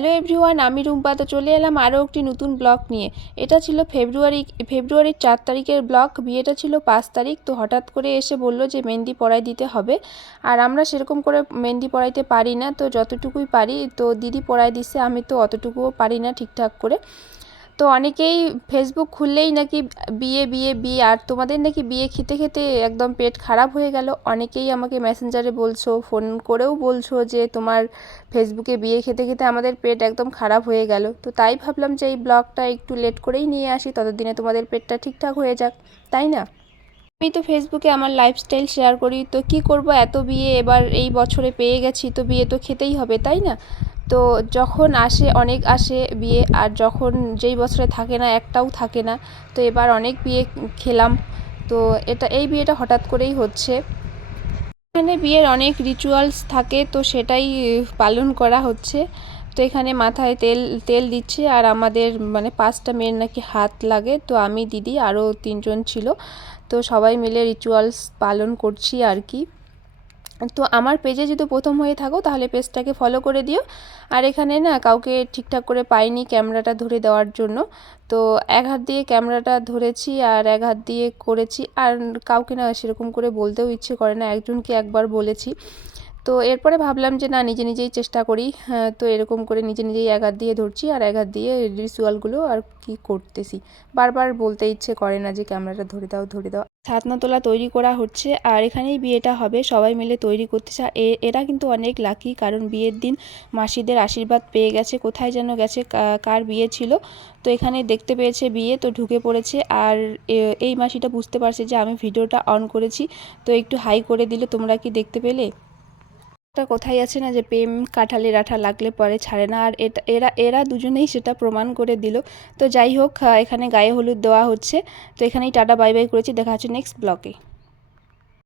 Hello everyone, আমি রুম্পা। তো চলে এলাম আরও একটি নতুন ব্লগ নিয়ে। এটা ছিল ফেব্রুয়ারির 4 তারিখের ব্লগ। বিয়েটা ছিল 5 তারিখ। তো হঠাৎ করে এসে বলল যে মেহেন্দি পরাই দিতে হবে, আর আমরা সেরকম করে মেহেন্দি পরাইতে পারি না, তো যতটুকুই পারি তো দিদি পরাই দিচ্ছে। আমি তো অতটুকুও পারি না ঠিকঠাক করে। তো অনেকেই ফেসবুক খুললেই নাকি বিয়ে বিয়ে বিয়ে, আর তোমাদের নাকি বিয়ে খেতে খেতে একদম পেট খারাপ হয়ে গেল। অনেকেই আমাকে মেসেঞ্জারে বলছো, ফোন করেও বলছো যে তোমার ফেসবুকে বিয়ে খেতে খেতে আমাদের পেট একদম খারাপ হয়ে গেল। তো তাই ভাবলাম যে এই ব্লগটা একটু লেট করেই নিয়ে আসি, ততদিনে তোমাদের পেটটা ঠিকঠাক হয়ে যাক, তাই না? আমি তো ফেসবুকে আমার লাইফস্টাইল শেয়ার করি, তো কি করব, এত বিয়ে এবার এই বছরে পেয়ে গেছি, তো বিয়ে তো খেতেই হবে, তাই না? তো যখন আসে অনেক আসে বিয়ে, আর যখন যেই বছরে থাকে না একটাও থাকে না। তো এবার অনেক বিয়ে খেলাম। তো এই বিয়েটা হঠাৎ করেই হচ্ছে। এখানে বিয়ের অনেক রিচুয়ালস থাকে, তো সেটাই পালন করা হচ্ছে। তো এখানে মাথায় তেল তেল দিচ্ছে, আর আমাদের মানে 5টা মেয়ের নাকি হাত লাগে। তো আমি, দিদি, আরও 3জন ছিল। তো সবাই মিলে রিচুয়ালস পালন করছি আর কি। তো আমার পেজে যদি প্রথম হয়ে থাকো তাহলে পেজটাকে ফলো করে দিও। আর এখানে না কাউকে ঠিকঠাক করে পাইনি ক্যামেরাটা ধরে দেওয়ার জন্য। তো এক হাত দিয়ে ক্যামেরাটা ধরেছি আর এক হাত দিয়ে করেছি, আর কাউকে না সেরকম করে বলতেও ইচ্ছে করে না, একজনকে একবার বলেছি। তো এরপরে ভাবলাম যে না, নিজে নিজেই চেষ্টা করি। হ্যাঁ, তো এরকম করে নিজে নিজেই এক হাত দিয়ে ধরছি আর এক হাত দিয়ে রিচুয়ালগুলো আর কি করতেছি। বারবার বলতে ইচ্ছে করে না যে ক্যামেরাটা ধরে দাও ধরে দাও। ছাতনাতলা তৈরি করা হচ্ছে, আর এখানেই বিয়েটা হবে, সবাই মিলে তৈরি করতেছে। এরা কিন্তু অনেক লাকি, কারণ বিয়ের দিন মাসিদের আশীর্বাদ পেয়ে গেছে। কোথায় যেন গেছে, কার বিয়ে ছিল, তো এখানে দেখতে পেয়েছে বিয়ে, তো ঢুকে পড়েছে। আর এই মাসিটা বুঝতে পারছে যে আমি ভিডিওটা অন করেছি, তো একটু হাই করে দিল। তোমরা কি দেখতে পেলে? একটা কথাই আছে না যে প্রেম কাঁঠালের আঠা লাগলে পরে ছাড়ে না, আর এরা দুজনেই সেটা প্রমাণ করে দিল। তো যাই হোক, এখানে গায়ে হলুদ দেওয়া হচ্ছে। তো এখানেই টাটা বাই বাই করেছি, দেখা হচ্ছে নেক্সট ব্লগে।